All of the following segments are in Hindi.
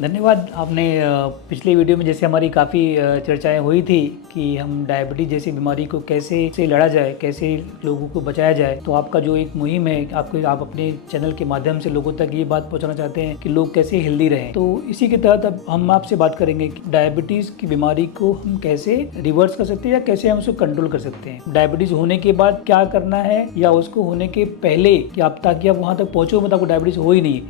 धन्यवाद। आपने पिछले वीडियो में जैसे हमारी काफ़ी चर्चाएं हुई थी कि हम डायबिटीज़ जैसी बीमारी को कैसे से लड़ा जाए, कैसे लोगों को बचाया जाए। तो आपका जो एक मुहिम है, आप अपने चैनल के माध्यम से लोगों तक ये बात पहुंचाना चाहते हैं कि लोग कैसे हेल्दी रहें। तो इसी के तहत अब हम आपसे बात करेंगे कि डायबिटीज़ की बीमारी को हम कैसे रिवर्स कर सकते हैं या कैसे हम उसको कंट्रोल कर सकते हैं। डायबिटीज़ होने के बाद क्या करना है या उसको होने के पहले कि आप ताकि आप वहाँ तक पहुँचो मतलब आपको डायबिटीज़ हो ही नहीं।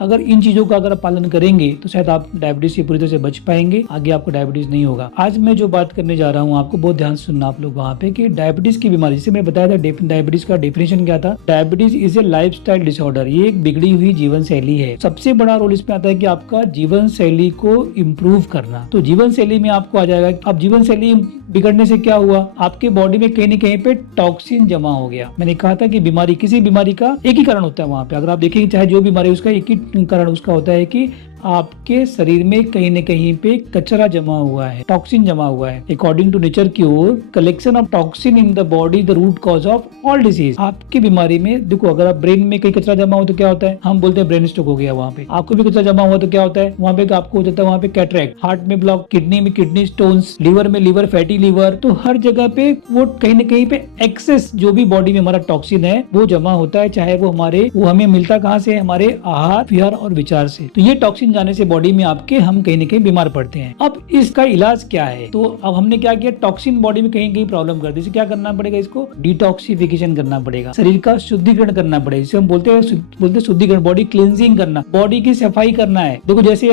अगर इन चीज़ों का अगर आप पालन करेंगे तो शायद आप डायबिटीज से पूरी तरह से बच पाएंगे, आगे आपको डायबिटीज नहीं होगा। आज मैं जो बात करने जा रहा हूँ, आपको बहुत ध्यान से सुनना आप लोग वहाँ पे कि डायबिटीज की बीमारी, जिसे मैंने बताया था डायबिटीज का डेफिनेशन क्या था। Diabetes is a lifestyle disorder, ये एक बिगड़ी हुई जीवन शैली है। सबसे बड़ा रोल इसमें आता है कि आपका जीवन शैली को इम्प्रूव करना। तो जीवन शैली में आपको आ जाएगा, अब जीवन शैली बिगड़ने से क्या हुआ, आपके बॉडी में कहीं न कहीं पे टॉक्सिन जमा हो गया। मैंने कहा था कि बीमारी, किसी बीमारी का एक ही कारण होता है वहाँ पे। अगर आप देखेंगे चाहे जो बीमारी, उसका एक ही कारण उसका होता है कि आपके शरीर में कहीं न कहीं पे कचरा जमा हुआ है, टॉक्सिन जमा हुआ है। According to nature cure, collection of toxin in the body the root cause of all disease. आपकी बीमारी में देखो, अगर आप ब्रेन में कहीं कचरा जमा हो तो क्या होता है, हम बोलते हैं ब्रेन स्ट्रोक हो गया। वहाँ पे आपको भी कचरा जमा हुआ तो क्या होता है, वहाँ पे आपको हो जाता है वहाँ पे कैटरेक्ट, हार्ट में ब्लॉक, किडनी में किडनी स्टोन्स, लिवर में लिवर फैटी लिवर। तो हर जगह पे वो कहीं न कहीं पे एक्सेस जो भी बॉडी में हमारा टॉक्सिन है वो जमा होता है, चाहे वो हमें मिलता कहाँ से, हमारे आहार, विहार और विचार से। तो ये टॉक्सिन जाने से बॉडी में आपके हम कहीं न कहीं बीमार पड़ते हैं। अब इसका इलाज क्या है, तो अब हमने क्या किया, टॉक्सिन बॉडी में कहीं कहीं प्रॉब्लम कर दी, इसे क्या करना पड़ेगा, इसको डिटॉक्सिफिकेशन करना पड़ेगा, शरीर का शुद्धिकरण करना पड़ेगा। इसे हम बोलते हैं शुद्धिकरण, बॉडी क्लींजिंग करना, बॉडी की सफाई करना है। देखो जैसे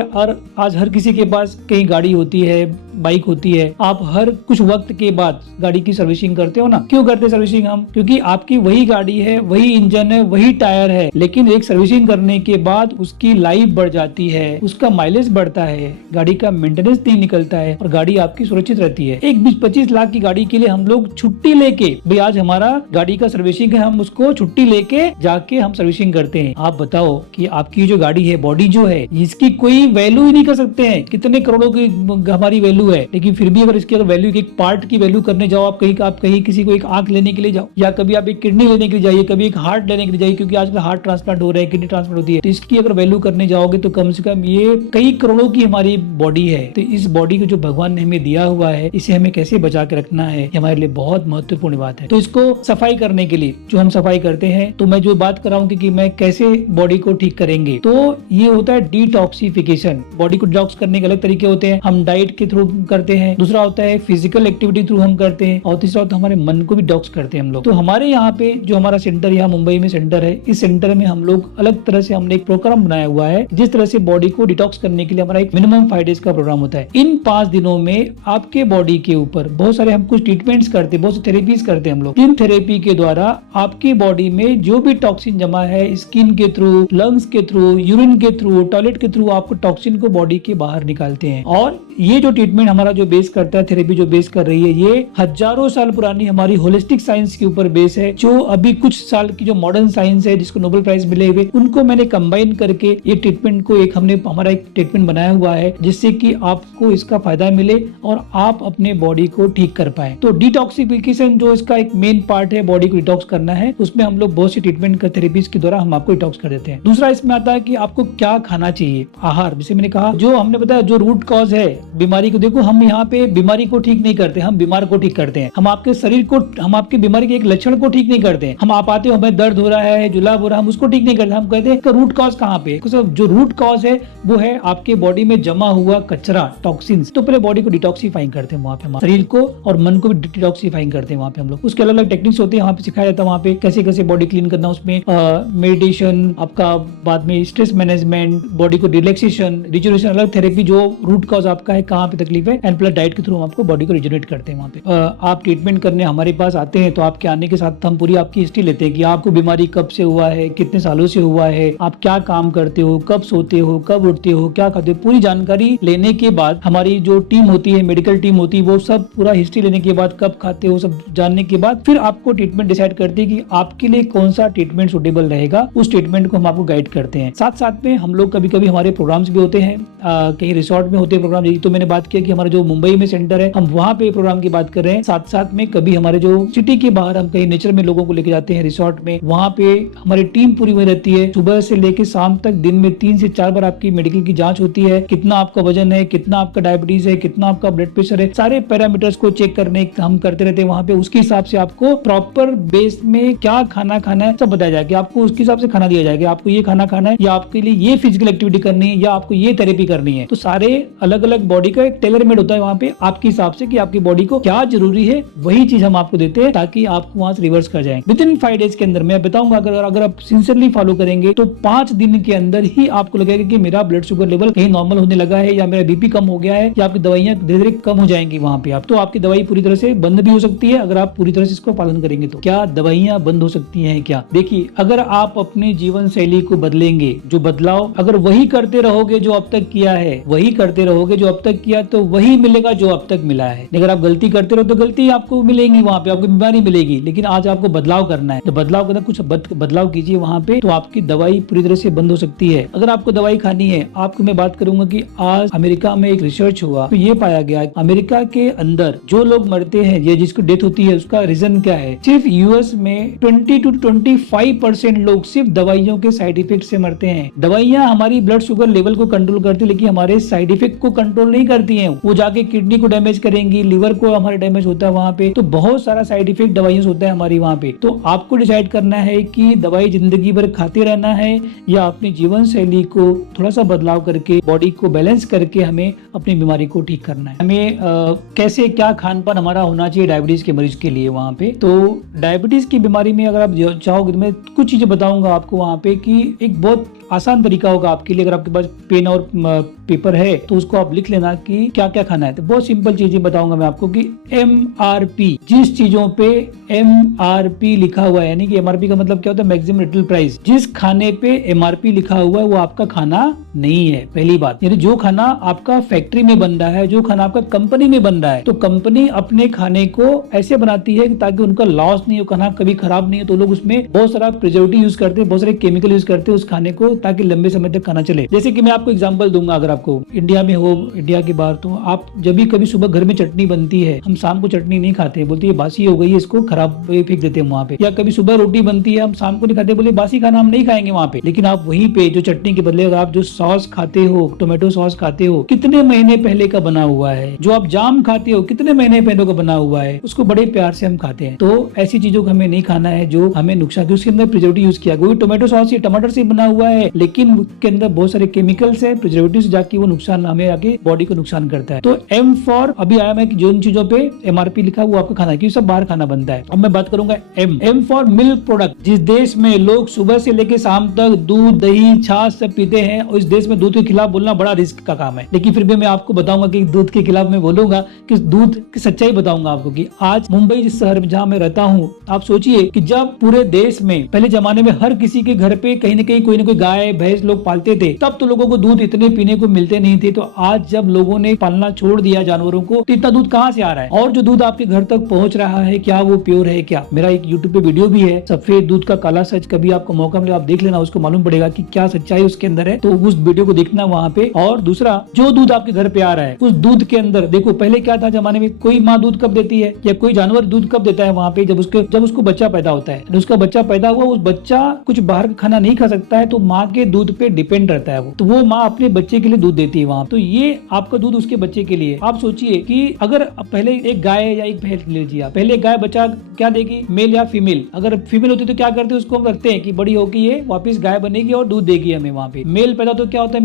आज हर किसी के पास कहीं गाड़ी होती है, बाइक होती है, आप हर कुछ वक्त के बाद गाड़ी की सर्विसिंग करते हो ना। क्यों करते हैं सर्विसिंग हम, क्योंकि आपकी वही गाड़ी है, वही इंजन है, वही टायर है, लेकिन एक सर्विसिंग करने के बाद उसकी लाइफ बढ़ जाती है, उसका माइलेज बढ़ता है, गाड़ी का मेंटेनेंस नहीं निकलता है और गाड़ी आपकी सुरक्षित रहती है। एक 20-25 लाख की गाड़ी के लिए हम लोग छुट्टी लेके, भाई आज हमारा गाड़ी का सर्विसिंग है, हम उसको छुट्टी लेके जाके हम सर्विसिंग करते हैं। आप बताओ कि आपकी जो गाड़ी है, बॉडी जो है, इसकी कोई वैल्यू ही नहीं कर सकते हैं, कितने करोड़ों की हमारी वैल्यू है, लेकिन फिर भी अगर इसकी अगर वैल्यू, एक पार्ट की वैल्यू करने जाओ, आप कहीं किसी को एक आंख लेने के लिए जाओ, या कभी आप एक किडनी लेने के लिए जाइए, कभी एक हार्ट लेने के लिए जाइए, क्योंकि आजकल हार्ट ट्रांसप्लांट हो रहे हैं, किडनी ट्रांसप्लांट होती है, तो इसकी अगर वैल्यू करने जाओगे तो कम से कम ये कई करोड़ों की हमारी बॉडी है। तो इस बॉडी को जो भगवान ने हमें दिया हुआ है, इसे हमें कैसे बचा के रखना है, हमारे लिए बहुत महत्वपूर्ण बात है। तो इसको सफाई करने के लिए जो हम सफाई करते हैं, तो मैं जो बात कर रहा हूँ कि मैं कैसे बॉडी को ठीक करेंगे, तो ये होता है डिटॉक्सिफिकेशन। बॉडी को डिटॉक्स करने के अलग तरीके होते हैं, हम डाइट के थ्रू करते हैं, दूसरा होता है फिजिकल एक्टिविटी थ्रू हम करते हैं, और तीसरा होता है हमारे मन को भी डिटॉक्स करते हैं हम लोग। तो हमारे यहाँ पे जो हमारा सेंटर, यहाँ मुंबई में सेंटर है, इस सेंटर में हम लोग अलग तरह से हमने एक प्रोग्राम बनाया हुआ है, जिस तरह से बॉडी को डिटॉक्स करने के लिए हमारा एक मिनिमम 5 डेज का प्रोग्राम होता है। इन 5 दिनों में आपके बॉडी के ऊपर बहुत सारे हम कुछ ट्रीटमेंट्स करते हैं, बहुत सी थेरेपीज करते हैं हम लोग। इन थेरेपी के द्वारा आपकी बॉडी में जो भी टॉक्सिन जमा है, स्किन के थ्रू, लंग्स के थ्रू, यूरिन के थ्रू, टॉयलेट के थ्रू, आपको टॉक्सिन को बॉडी के बाहर निकालते हैं। और ये जो ट्रीटमेंट हमारा जो बेस करता है, थेरेपी जो बेस कर रही है, ये हजारों साल पुरानी हमारी होलिस्टिक साइंस के ऊपर बेस है। जो अभी कुछ साल की जो मॉडर्न साइंस है, जिसको नोबेल प्राइज मिले हुए, उनको मैंने कंबाइन करके ये ट्रीटमेंट को हमने हमारा एक ट्रीटमेंट बनाया हुआ है, जिससे कि आपको इसका फायदा मिले और आप अपने बॉडी को ठीक कर पाए। तो डिटॉक्सिफिकेशन जो इसका एक मेन पार्ट है, बॉडी को डिटॉक्स करना है, उसमें हम लोग बहुत सी ट्रीटमेंट का थेरेपीज के द्वारा हम आपको डिटॉक्स कर देते हैं। दूसरा इसमें आता है कि आपको क्या खाना चाहिए, आहार। जैसे मैंने कहा, जो हमने बताया जो रूट कॉज है बीमारी को, देखो हम यहाँ पे बीमारी को ठीक नहीं करते, हम बीमार को ठीक करते हैं। हम आपके शरीर को, हम आपकी बीमारी के एक लक्षण को ठीक नहीं करते हैं। हम आप आते हो, हमें दर्द हो रहा है, जुलाब हो रहा है, हम उसको ठीक नहीं करते, हम कहते हैं रूट कॉज कहाँ पे। जो रूट कॉज है वो है आपके बॉडी में जमा हुआ कचरा, टॉक्सिन्स। तो पहले बॉडी को डिटॉक्सिफाइंग करते हैं वहाँ पे, शरीर को और मन को भी डिटॉक्सिफाइंग करते हैं वहाँ पे हम लोग। उसके अलग अलग टेक्निक्स होते हैं, वहाँ पे सिखाया जाता है, वहाँ पे कैसे कैसे बॉडी क्लीन करना, उसमें मेडिटेशन, आपका बाद में स्ट्रेस मैनेजमेंट, बॉडी को रिलैक्सेशन, रिजुनेशन, अलग थेरेपी जो रूट कॉज आपका है, कहाँ पे तकलीफ है, एंड प्लस डाइट के थ्रू हम आपको बॉडी को रिजुनेट करते हैं। वहाँ पे आप ट्रीटमेंट करने हमारे पास आते हैं, तो आपके आने के साथ हम पूरी आपकी हिस्ट्री लेते हैं कि आपको बीमारी कब से हुआ है, कितने सालों से हुआ है, आप क्या काम करते हो, कब सोते हो, कब उठते हो, क्या खाते हो, पूरी जानकारी लेने के बाद हमारी जो टीम होती है, मेडिकल टीम होती है, वो सब पूरा हिस्ट्री लेने के बाद, कब खाते हो सब जानने के बाद, फिर आपको ट्रीटमेंट डिसाइड करती है कि आपके लिए कौन सा ट्रीटमेंट सुटेबल रहेगा। उस ट्रीटमेंट को हम आपको गाइड करते हैं। साथ साथ में हम लोग कभी कभी हमारे प्रोग्राम्स भी होते हैं, कहीं रिसोर्ट में होते हैं प्रोग्राम, तो मैंने बात किया कि हमारा जो मुंबई में सेंटर है, हम वहाँ पे प्रोग्राम की बात कर रहे हैं। साथ साथ में कभी हमारे जो सिटी के बाहर हम कहीं नेचर में लोगों को लेके जाते हैं रिसोर्ट में, वहाँ पे हमारी टीम पूरी हुई रहती है। सुबह से लेके शाम तक दिन में 3 से 4 बार आपकी मेडिकल की जांच होती है, कितना आपका वजन है, कितना आपका डायबिटीज है, कितना आपका ब्लड प्रेशर है, सारे पैरामीटर्स को चेक करने हम करते रहते हैं वहाँ पे। उसके हिसाब से आपको प्रॉपर बेस में क्या खाना खाना है सब बताया जाएगा, आपको उसके हिसाब से खाना दिया जाएगा। आपको ये खाना खाना है, या आपके लिए ये फिजिकल एक्टिविटी करनी है, या आपको ये थेरेपी करनी है। तो सारे अलग अलग बॉडी का एक टेलर मेड होता है वहाँ पे आपके हिसाब से कि आपकी बॉडी को क्या जरूरी है, वही चीज हम आपको देते हैं ताकि आपको वहां से रिवर्स कर जाए। विद इन 5 डेज के अंदर मैं बताऊंगा, अगर आप सिंसियरली फॉलो करेंगे तो 5 दिन के अंदर ही आपको लगेगा कि मेरा ब्लड शुगर लेवल कहीं नॉर्मल होने लगा है, या मेरा बीपी कम हो गया है, या आपकी दवाइयां धीरे धीरे कम हो जाएंगी वहां पे। आप तो आपकी दवाई पूरी तरह से बंद भी हो सकती है अगर आप पूरी तरह से इसको पालन करेंगे। तो क्या दवाइयां बंद हो सकती हैं क्या? देखिए, अगर आप अपनी जीवन शैली को बदलेंगे, जो बदलाव अगर वही करते रहोगे जो अब तक किया है, वही करते रहोगे जो अब तक किया, तो वही मिलेगा जो अब तक मिला है। अगर आप गलती करते रहो तो गलती आपको मिलेगी, वहां पे आपको बीमारी मिलेगी। लेकिन आज आपको बदलाव करना है, तो बदलाव करना, कुछ बदलाव कीजिए वहां पे, तो आपकी दवाई पूरी तरह से बंद हो सकती है। अगर आपको दवाई खानी है, आपको मैं बात करूंगा कि आज अमेरिका में एक रिसर्च हुआ तो ये पाया गया अमेरिका के अंदर जो लोग मरते हैं या जिसको डेथ होती है उसका रीजन क्या है? सिर्फ यूएस में 20 to 25% लोग सिर्फ दवाइयों के साइड इफेक्ट से मरते हैं। दवाइयां हमारी ब्लड शुगर लेवल को कंट्रोल करती है, लेकिन हमारे साइड इफेक्ट को कंट्रोल नहीं करती हैं। वो जाके किडनी को डैमेज करेंगी, लिवर को हमारे डैमेज होता है वहाँ पे। तो बहुत सारा साइड इफेक्ट दवाइयों से होता है हमारी वहाँ पे। तो आपको डिसाइड करना है कि दवाई जिंदगी भर खाते रहना है, या अपनी जीवन शैली को थोड़ा सा बदलाव करके बॉडी को बैलेंस करके हमें अपनी बीमारी को ठीक करना है। हमें कैसे क्या खान पान हमारा होना चाहिए डायबिटीज के मरीज के लिए वहाँ पे। तो डायबिटीज की बीमारी में अगर आप चाहोगे तो मैं कुछ चीजें बताऊंगा आपको वहाँ पे, कि एक बहुत आसान तरीका होगा आपके लिए। अगर आपके पास पेन और पेपर है तो उसको आप लिख लेना कि क्या क्या खाना है। तो बहुत सिंपल चीजें बताऊंगा मैं आपको कि MRP, जिस चीजों पे MRP लिखा हुआ है, यानी कि MRP का मतलब क्या होता है? Maximum retail price. जिस खाने पे MRP लिखा हुआ है वो आपका खाना नहीं है, पहली बात। यानी जो खाना आपका फैक्ट्री में बन रहा है, जो खाना आपका कंपनी में बन रहा है, तो कंपनी अपने खाने को ऐसे बनाती है ताकि उनका लॉस नहीं हो, खाना कभी खराब नहीं हो। तो लोग उसमें बहुत सारा प्रिजर्वेटिव यूज करते हैं, बहुत सारे केमिकल यूज करते हैं उस खाने को, ताकि लंबे समय तक खाना चले। जैसे कि मैं आपको एग्जांपल दूंगा, अगर आपको इंडिया में हो, इंडिया के बाहर, तो आप जब भी कभी सुबह घर में चटनी बनती है, हम शाम को चटनी नहीं खाते हैं, बोलते हैं बासी हो गई है, इसको खराब फेंक देते हैं वहाँ पे। या कभी सुबह रोटी बनती है, हम शाम को नहीं खाते, बोले बासी खाना हम नहीं खाएंगे वहाँ पे। लेकिन आप वहीं पे जो चटनी के बदले अगर आप जो सॉस खाते हो, टोमेटो सॉस खाते हो, कितने महीने पहले का बना हुआ है। जो आप जाम खाते हो, कितने महीने पहले का बना हुआ है, उसको बड़े प्यार से हम खाते हैं। तो ऐसी चीजों को हमें नहीं खाना है जो हमें नुकसान, उसके अंदर प्रिजर्वेटिव यूज किया। कोई टोमेटो सॉस ये टमाटर से बना हुआ है, लेकिन उसके अंदर बहुत सारे केमिकल्स है, प्रिजर्वेटिव जाके वो नुकसान हमें आगे बॉडी को नुकसान करता है। तो M फॉर अभी आया मैं कि जो इन चीजों पे MRP लिखा वो आपको खाना है, क्योंकि सब बाहर खाना बनता है। अब मैं बात करूंगा M फॉर मिल्क प्रोडक्ट। जिस देश में लोग सुबह से लेकर शाम तक दूध, दही, छाछ सब पीते हैं, और इस देश में दूध के खिलाफ बोलना बड़ा रिस्क का काम है। लेकिन फिर भी मैं आपको बताऊंगा कि दूध के खिलाफ मैं बोलूंगा कि दूध की सच्चाई बताऊंगा आपको कि आज मुंबई जिस शहर में जहाँ मैं रहता हूँ, आप सोचिए कि जब पूरे देश में पहले जमाने में हर किसी के घर पे कहीं न कहीं कोई न कोई गाय भैंस लोग पालते थे, तब तो लोगों को दूध इतने पीने को मिलते नहीं थे। तो आज जब लोगों ने पालना छोड़ दिया जानवरों को, तो इतना दूध कहाँ से आ रहा है? और जो दूध आपके घर तक पहुंच रहा है, क्या वो प्योर है? क्या मेरा एक यूट्यूब पे वीडियो भी है, सफेद दूध का काला सच, कभी आपको मौका मिले आप देख लेना, उसको मालूम पड़ेगा कि क्या सच्चाई उसके अंदर है। तो उस वीडियो को देखना वहाँ पे। और दूसरा, जो दूध आपके घर पे आ रहा है, उस दूध के अंदर देखो पहले क्या था जमाने में, कोई माँ दूध कब देती है या कोई जानवर दूध कब देता है वहाँ पे? जब उसको बच्चा पैदा होता है। उसका बच्चा पैदा हुआ, उस बच्चा कुछ बाहर का खाना नहीं खा सकता है, तो माँ के दूध पे डिपेंड रहता है वो। तो वो माँ अपने बच्चे के लिए दूध देती है वहाँ। तो ये आपका दूध उसके बच्चे के लिए। आप सोचिए कि अगर पहले एक गाय या एक भैंस लीजिए, पहले गाय बच्चा क्या देगी, मेल या फीमेल? अगर फीमेल होती तो क्या करते हैं, उसको हम रखते हैं कि बड़ी होगी ये वापस गाय बनेगी और दूध देगी हमें वहाँ पे। मेल पैदा तो क्या होता है,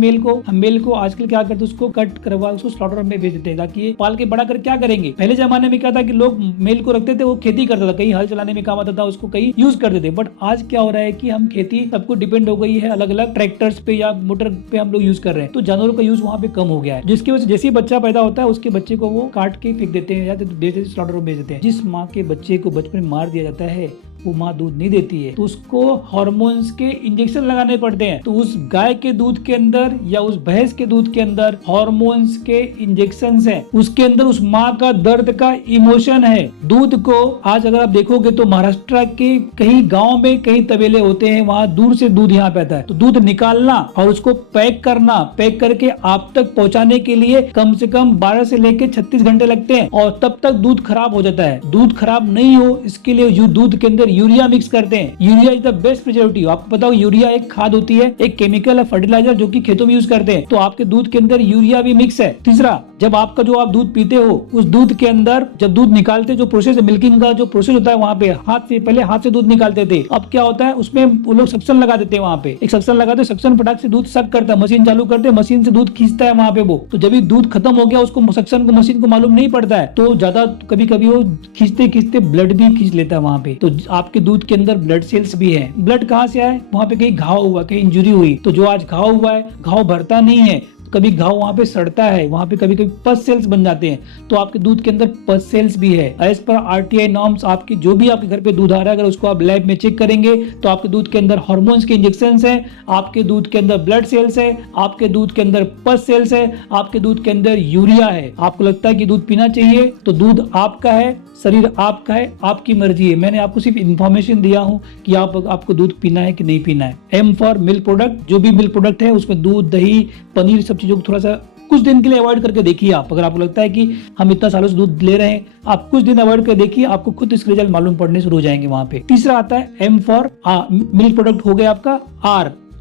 मेल को आजकल क्या करते हैं, उसको कट करवा उसको स्लॉटर में भेज देते हैं ताकि ये पाल के बड़ा कर क्या करेंगे। पहले जमाने में क्या था कि लोग मेल को रखते थे, वो खेती करता था, कहीं हल चलाने में काम आता था, उसको कहीं यूज करते थे। बट आज क्या हो रहा है कि हम खेती सबको डिपेंड हो गई है, अलग अलग ट्रैक्टर्स पे या मोटर पे हम लोग यूज कर रहे हैं, तो जानवरों का यूज वहाँ पे कम हो गया है, जिसकी वजह से जैसे बच्चा पैदा होता है उसके बच्चे को वो काट के फेंक देते हैं या बेच देते, स्लॉटर में बेच देते हैं। जिस माँ के बच्चे को बचपन में मार दिया जाता है वो माँ दूध नहीं देती है तो उसको हार्मोन्स के इंजेक्शन लगाने पड़ते हैं। तो उस गाय के दूध के अंदर या उस भैंस के दूध के अंदर हार्मोन्स के इंजेक्शन हैं, उसके अंदर उस माँ का दर्द का इमोशन है। दूध को आज अगर आप देखोगे तो महाराष्ट्र के कई गाँव में कई तबेले होते हैं, वहाँ दूर से दूध यहाँ पे आता है। तो दूध निकालना और उसको पैक करना, पैक करके आप तक पहुँचाने के लिए कम से कम 12 से लेकर 36 घंटे लगते हैं और तब तक दूध खराब हो जाता है। दूध खराब नहीं हो इसके लिए दूध के अंदर यूरिया मिक्स करते हैं। Urea is the best preservative. आपको पता हो यूरिया एक खाद होती है, एक केमिकल है, फर्टिलाइजर जो कि खेतों में यूज करते हैं। तो आपके दूध के अंदर यूरिया भी मिक्स है। तीसरा, जब आपका जो आप दूध पीते हो उस दूध के अंदर जब दूध निकालते जो प्रोसेस है, मिल्किंग का जो प्रोसेस होता है, वहाँ पे पहले हाथ से दूध निकालते थे। अब क्या होता है उसमें वो लोग सक्शन लगा देते हैं। वहाँ पे एक सक्शन लगाते, सक्शन फटाक से दूध सक करता है, मशीन चालू करते, मशीन से दूध खींचता है वहाँ पे वो। तो जब दूध खत्म हो गया उसको सक्शन को मशीन को मालूम नहीं पड़ता है, तो ज्यादा कभी कभी वो खींचते खींचते ब्लड भी खींच लेता है वहाँ पे। तो आपके दूध के अंदर ब्लड सेल्स भी है। ब्लड कहाँ से आए? वहाँ पे कहीं घाव हुआ, कहीं इंजुरी हुई। तो जो आज घाव हुआ है, घाव भरता नहीं है, कभी घाव वहाँ पे सड़ता है, वहाँ पे कभी कभी पस सेल्स बन जाते हैं। तो आपके दूध के अंदर पस सेल्स भी है। एज पर आरटीआई नॉर्म्स आपकी जो भी आपके घर पे दूध आ रहा है, अगर उसको आप लैब में चेक करेंगे तो आपके दूध के अंदर हार्मोन्स के इंजेक्शन है, आपके दूध के अंदर ब्लड सेल्स है, आपके दूध के अंदर पस सेल्स है, आपके दूध के अंदर यूरिया है। आपको लगता है कि दूध पीना चाहिए तो दूध आपका है, शरीर आपका है, आपकी मर्जी है। मैंने आपको सिर्फ इंफॉर्मेशन दिया हूँ कि आपको दूध पीना है कि नहीं पीना है। एम फॉर मिल्क प्रोडक्ट, जो भी मिल्क प्रोडक्ट है उसमें दूध, दही, पनीर, सब चीजों को थोड़ा सा कुछ दिन के लिए अवॉइड करके देखिए। आप अगर आपको लगता है कि हम इतना सालों से दूध ले रहे हैं, आप कुछ दिन अवॉइड कर देखिए, आपको खुद इसके रिजल्ट मालूम पड़ने शुरू हो जाएंगे वहां पे। तीसरा आता है एम फॉर मिल्क प्रोडक्ट, हो गया आपका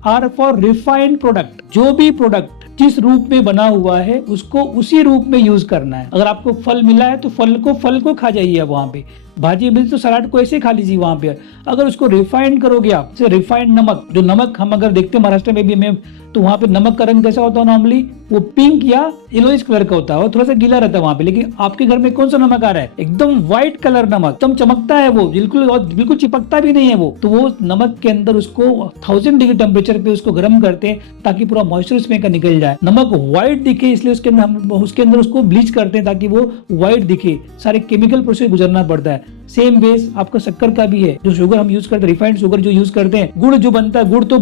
आर फॉर रिफाइंड प्रोडक्ट। जो भी प्रोडक्ट जिस रूप में बना हुआ है उसको उसी रूप में यूज करना है। अगर आपको फल मिला है तो फल को खा जाइए। अब वहां पे भाजी मिली तो सलाद को ऐसे खा लीजिए वहां पे। अगर उसको रिफाइंड करोगे आप, जैसे रिफाइंड नमक, जो नमक हम अगर देखते हैं महाराष्ट्र में भी हमें, तो वहां पे नमक का रंग कैसा होता है? नॉर्मली वो पिंक या येलोइश कलर का होता है और थोड़ा सा गीला रहता है वहां पे। लेकिन आपके घर में कौन सा नमक आ रहा है? एकदम व्हाइट कलर नमक, एकदम चमकता है वो, बिल्कुल चिपकता भी नहीं है वो। तो वो नमक के अंदर उसको 1000 डिग्री टेम्परेचर पे उसको गर्म करते हैं ताकि पूरा मॉइस्चर उसमें का निकल जाए। नमक व्हाइट दिखे इसलिए उसके अंदर उसको ब्लीच करते हैं ताकि वो व्हाइट दिखे। सारे केमिकल प्रोसेस गुजरना पड़ता है। सेम बेस आपका शक्कर का भी है। जो शुगर हम यूज करते हैं, रिफाइंड शुगर जो यूज करते हैं, गुड़ जो बनता है, गुड़ तो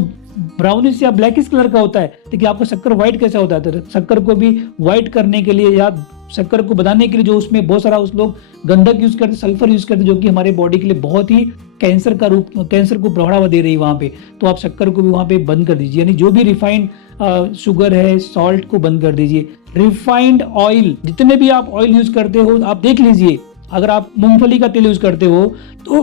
ब्राउनिश या ब्लैकिश कलर का होता है, लेकिन आपका शक्कर व्हाइट कैसा होता है? तो शक्कर को भी व्हाइट करने के लिए या शक्कर को बनाने के लिए जो उसमें बहुत सारा उस लोग गंधक यूज करते, सल्फर यूज करते, जो कि हमारे बॉडी के लिए बहुत ही कैंसर को बढ़ावा दे रही है वहां पे। तो आप शक्कर को भी वहां पे बंद कर दीजिए, यानी जो भी रिफाइंड शुगर है, सॉल्ट को बंद कर दीजिए। रिफाइंड ऑयल, जितने भी आप ऑयल यूज करते हो आप देख लीजिए। अगर आप मूंगफली का तेल यूज करते हो तो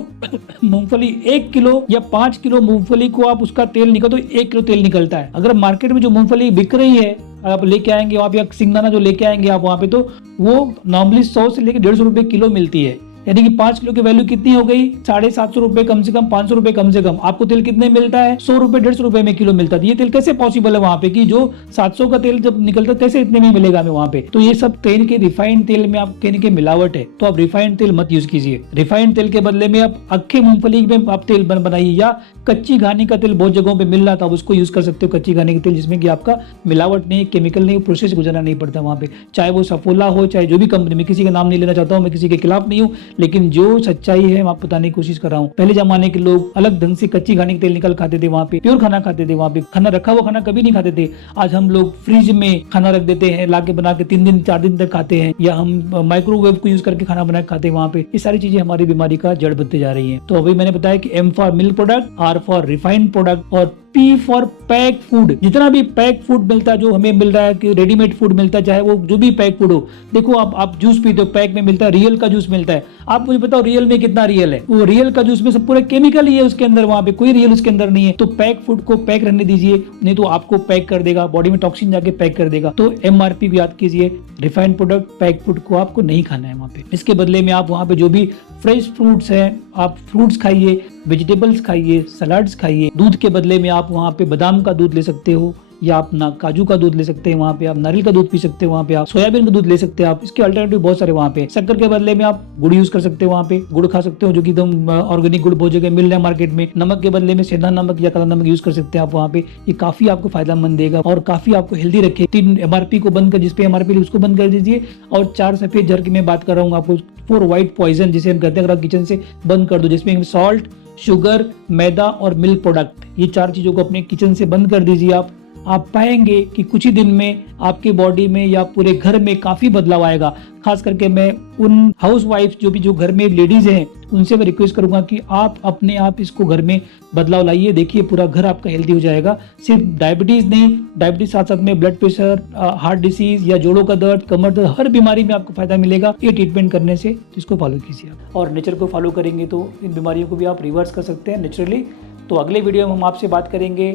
मूंगफली 1 किलो या 5 किलो मूंगफली को आप उसका तेल निकल तो 1 किलो तेल निकलता है। अगर मार्केट में जो मूंगफली बिक रही है आप लेके आएंगे वहाँ पे, सिंगदाना जो लेके आएंगे आप वहाँ पे, तो वो नॉर्मली 100 से लेकर 150 रुपए किलो मिलती है। यानी कि 5 किलो की वैल्यू कितनी हो गई? 750 रुपए कम से कम, 500 रुपए कम से कम। आपको तेल कितने मिलता है? 100 रुपए 150 रुपए में किलो मिलता है। ये तेल कैसे पॉसिबल है वहां पे कि जो 700 का तेल जब निकलता है कैसे इतने में मिलेगा हमें वहां पे? तो ये सब तेल के, रिफाइंड तेल में आप कहने के मिलावट है। तो आप रिफाइंड तेल मत यूज कीजिए। रिफाइंड तेल के बदले में आप अक्खे मूंगफली में आप तेल बनाइए, या कच्ची घानी का तेल बहुत जगहों पे मिल रहा था, आप उसको यूज कर सकते हो। कच्ची घानी का तेल जिसमें कि आपका मिलावट नहीं, केमिकल नहीं, प्रोसेस गुजरना नहीं पड़ता वहां पे। चाहे वो सफोला हो, चाहे जो भी कंपनी, मैं किसी का नाम नहीं लेना चाहता हूँ, मैं किसी के खिलाफ नहीं हूँ, लेकिन जो सच्चाई है मैं आपको बताने की कोशिश कर रहा हूँ। पहले जमाने के लोग अलग ढंग से कच्ची घानी का तेल निकल खाते थे, वहां पे प्योर खाना खाते थे, वहां पे खाना रखा हुआ खाना कभी नहीं खाते थे। आज हम लोग फ्रिज में खाना रख देते हैं, लाके बना के 3 दिन 4 दिन तक खाते हैं, या हम माइक्रोवेव को यूज करके खाना बना के खाते हैं वहां पे। ये सारी चीजें हमारी बीमारी का जड़ बनते जा रही है। तो अभी मैंने बताया कि M for milk product, R for refined product और पी फॉर पैक फूड। जितना भी पैक फूड मिलता है, जो हमें मिल रहा है कि रेडीमेड फूड मिलता है, चाहे वो जो भी पैक फूड हो। देखो आप जूस पीते हो, पैक में मिलता है, रियल का जूस मिलता है। आप मुझे बताओ रियल में कितना रियल है? वो रियल का जूस में सब पूरा केमिकल ही है उसके अंदर, वहां पे कोई रियल उसके अंदर नहीं है। तो पैक फूड को पैक रहने दीजिए, नहीं तो आपको पैक कर देगा, बॉडी में टॉक्सिन जाके पैक कर देगा। तो एमआरपी भी याद कीजिए, रिफाइंड प्रोडक्ट, पैक फूड को आपको नहीं खाना है वहां पे। इसके बदले में आप वहां पे जो भी फ्रेश फ्रूट्स हैं, आप फ्रूट्स खाइए, वेजिटेबल्स खाइए, सलाड्स खाइए। दूध के बदले में आप वहाँ पे बादाम का दूध ले सकते हो, या आप ना काजू का दूध ले सकते हैं, वहाँ पे आप नारियल का दूध पी सकते हैं, वहाँ पे आप सोयाबीन का दूध ले सकते हैं। आप इसके अल्टरनेटिव बहुत सारे वहाँ पे। शक्कर के बदले में आप गुड़ यूज कर सकते हो, वहाँ पे गुड़ खा सकते हो, जो कि एकदम ऑर्गेनिक गुड़ बहुत जगह मिल रहा है मार्केट में। नमक के बदले में सेंधा नमक या काला नमक यूज कर सकते हैं आप वहाँ पे। ये काफी आपको फायदेमंद देगा और काफी आपको हेल्दी रखे। 3 एमआरपी को बंद कर, जिसपे एमआरपी उसको बंद कर दीजिए। और 4 सफेद जहर की मैं बात कर रहा हूँ आपको, 4 व्हाइट पॉइजन जिसे हम कहते हैं, अगर आप किचन से बंद कर दो, जिसमें सॉल्ट, शुगर, मैदा और मिल्क प्रोडक्ट, ये 4 चीज़ों को अपने किचन से बंद कर दीजिए। आप पाएंगे कि कुछ ही दिन में आपके बॉडी में या पूरे घर में काफ़ी बदलाव आएगा। खास करके मैं उन हाउसवाइफ जो घर में लेडीज हैं उनसे मैं रिक्वेस्ट करूंगा कि आप अपने आप इसको घर में बदलाव लाइए। देखिए पूरा घर आपका हेल्दी हो जाएगा। सिर्फ डायबिटीज़ नहीं, डायबिटीज साथ साथ में ब्लड प्रेशर, हार्ट डिसीज या जोड़ों का दर्द, कमर दर्द, हर बीमारी में आपको फायदा मिलेगा ये ट्रीटमेंट करने से। इसको फॉलो कीजिए आप, और नेचर को फॉलो करेंगे तो इन बीमारियों को भी आप रिवर्स कर सकते हैं नेचुरली। तो अगले वीडियो में हम आपसे बात करेंगे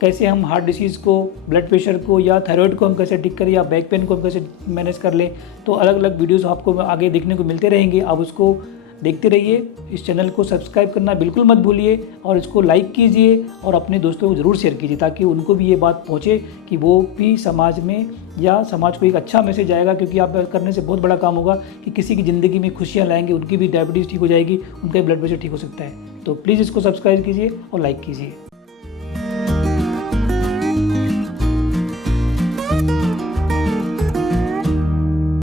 कैसे हम हार्ट डिसीज़ को, ब्लड प्रेशर को या थायराइड को हम कैसे ठीक करें, या बैक पेन को हम कैसे मैनेज कर लें। तो अलग अलग वीडियोस आपको आगे देखने को मिलते रहेंगे। आप उसको देखते रहिए। इस चैनल को सब्सक्राइब करना बिल्कुल मत भूलिए, और इसको लाइक कीजिए और अपने दोस्तों को ज़रूर शेयर कीजिए, ताकि उनको भी ये बात पहुँचे कि वो भी समाज में या समाज को एक अच्छा मैसेज आएगा। क्योंकि आप करने से बहुत बड़ा काम होगा कि किसी की ज़िंदगी में खुशियाँ लाएंगे, उनकी भी डायबिटीज़ ठीक हो जाएगी, उनका भी ब्लड प्रेशर ठीक हो सकता है। तो प्लीज़ इसको सब्सक्राइब कीजिए और लाइक कीजिए।